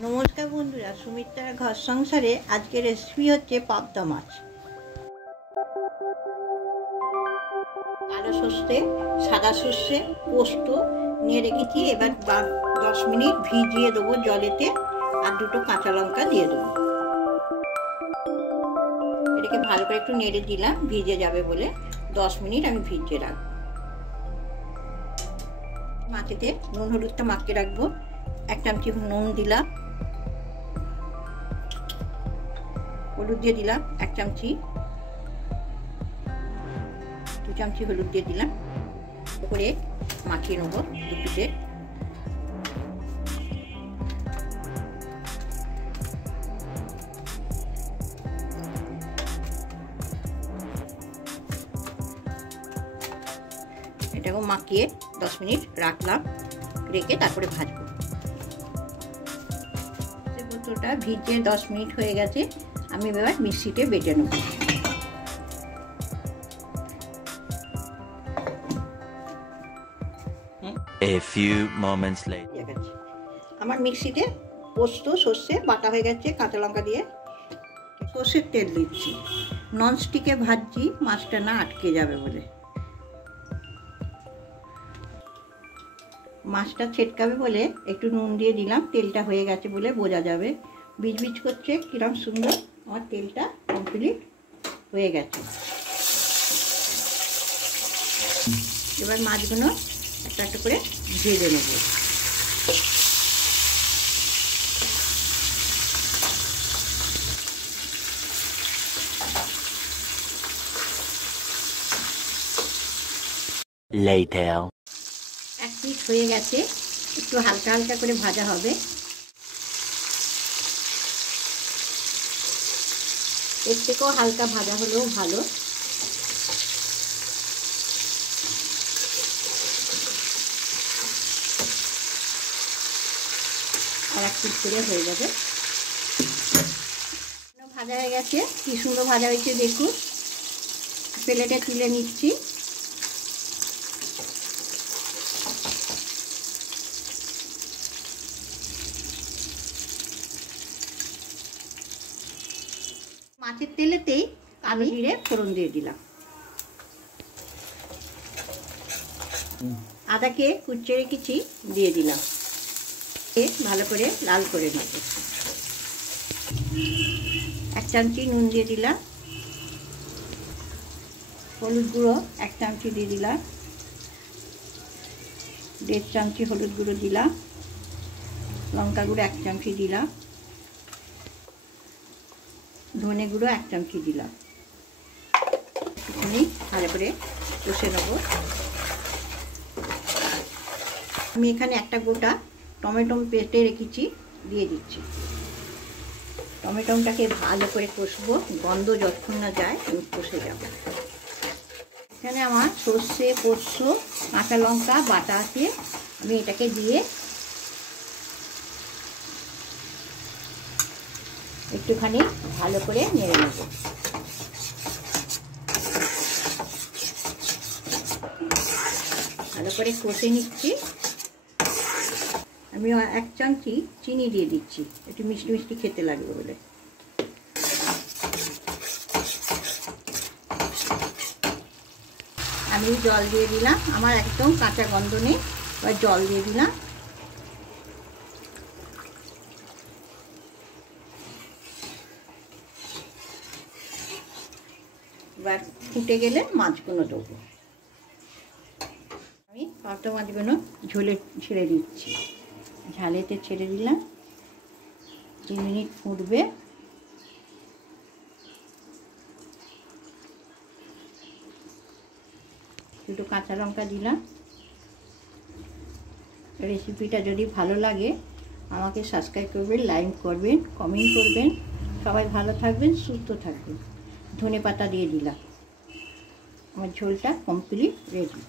नमस्कार बंधुरा सुमित्रार घर संसारे आज के रेसिपि होच्छे पाबदा माछ। कालो सर्षे सादा सर्षे पोस्त निये रेखेछि। एबार 10 मिनिट भिजिए देबो जलेते और दुटो काँचा लंका दिए देबो। एटाके भालो करे एकटु नेड़े दिलाम भिजे जाबे बोले 10 मिनिट आमि भिजिए राखबो। माछेते नुन हलुदटा माখিয়ে राखबो। एक चामची नुन दिलाम, हलुद दिए दिलाम एक चामची, 2 चामची हलुद दिए दिलाम। করে মাখিয়ে নেব দুপিঠে। এটাকে মাখিয়ে 10 মিনিট রাখলাম, রেখে তারপরে ভাজবো। পোস্তটা ভিজে 10 মিনিট হয়ে গেছে, আমি এবার মিক্সিতে বেটে নেব। A few moments later আমার মিক্সিতে পোস্ত সর্ষে বাটা হয়ে গেছে, কাঁচা লঙ্কা দিয়ে সর্ষের তেল দিচ্ছি। ননস্টিকে ভাজছি মাছটা না আটকে যাবে বলে। মাছটা ছেটকাবে বলে একটু নুন দিয়ে দিলাম, তেলটা হয়ে গেছে বলে বোঝা যাবে। বিজ বিজ করছে কিরম সুন্দর। আমার তেলটা কমপ্লিট হয়ে গেছে। এবার মাছগুলো একটা একটা করে ভেজে নেব। later এক পিস হয়ে গেছে, একটু হালকা হালকা করে ভাজা হবে। এর থেকেও হালকা ভাজা হলেও ভালো। আর এক পিস করে হয়ে যাবে। ভাজা হয়ে গেছে, কি সুন্দর ভাজা হয়েছে দেখুন। প্লেটে তুলে নিচ্ছি। মাছের তেলেতেই কালো জিরে ফোড়ন দিয়ে দিলাম। আদাকে কুচিয়ে রেখেছি দিয়ে দিলাম। ভালো করে লাল করে নেব। 1 চামচি নুন দিয়ে দিলাম, হলুদ গুঁড়ো 1 চামচি দিয়ে দিলাম, 1.5 চামচি হলুদ গুঁড়ো দিলাম, লঙ্কা গুঁড়ো 1 চামচি দিলাম, ধনে গুঁড়ো 1 চামচি দিলাম। একটুখানি ভালো করে কষে নেব। আমি এখানে একটা গোটা টমেটো পেটে রেখেছি দিয়ে দিচ্ছি। টমেটোটাকে ভালো করে কষবো, গন্ধ যতক্ষণ না যায় আমি কষে যাব। এখানে আমার সর্ষে পোস্ত কাঁচা লঙ্কা বাটা আছে, আমি এটাকে দিয়ে একটুখানি ভালো করে নেড়ে নেব। ভালো করে কষে নিচ্ছি। আমি 1 চামচি চিনি দিয়ে দিচ্ছি, একটু মিষ্টি মিষ্টি খেতে লাগবে বলে। আমি জল দিয়ে দিলাম, আমার একদম কাঁচা গন্ধ নেই। এবার জল দিয়ে দিলাম। এবার ফুটে গেলে মাছগুলো দেবো। আমি পাবদা মাছগুলো ঝোলে ছেড়ে দিচ্ছি। ঝালেতে ছেড়ে দিলাম, 2 মিনিট ফুটবে। দুটো কাঁচা লঙ্কা দিলাম। রেসিপিটা যদি ভালো লাগে আমাকে সাবস্ক্রাইব করবেন, লাইক করবেন, কমেন্ট করবেন। সবাই ভালো থাকবেন, সুস্থ থাকবেন। ধনেপাতা দিয়ে দিলাম। আমার ঝোলটা কমপ্লিট রেডি।